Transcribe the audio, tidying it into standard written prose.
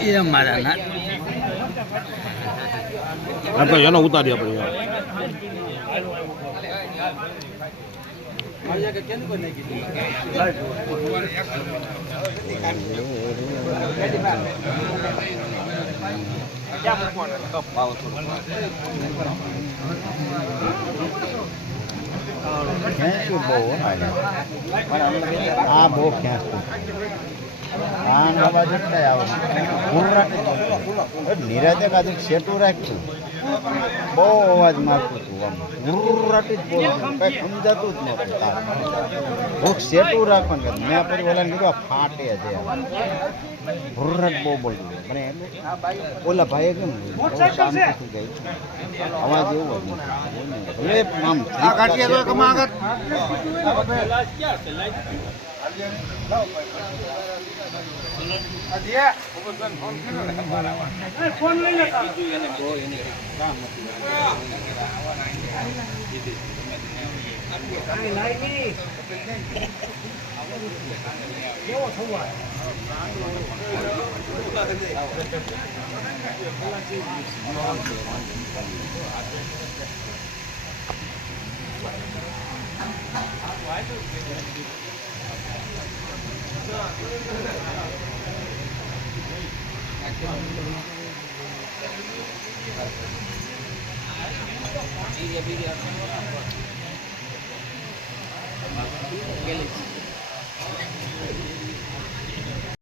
એ મારા ના આપણે એનો ઉતારી આપણે ખેંચું બહુ આ બહુ ખેંચતું આ બાજુ નિરાતે કાજુ સેટું રાખ્યું બહુ અવાજ મારતું હતું આમ ગુર્રાટી જ બોલતું કંઈ સમજાતું જ નહોતું ભૂખ સેટું રાખવાનું કે મેં પછી ઓલાને કીધું આ ફાટે છે ગુર્રાટ બહુ બોલતું મને ઓલા ભાઈએ કેમ શાંતિથી ગઈ અવાજ એવો જ ભલે આમ ફોન લઈ લે કેવો થવા Galaxy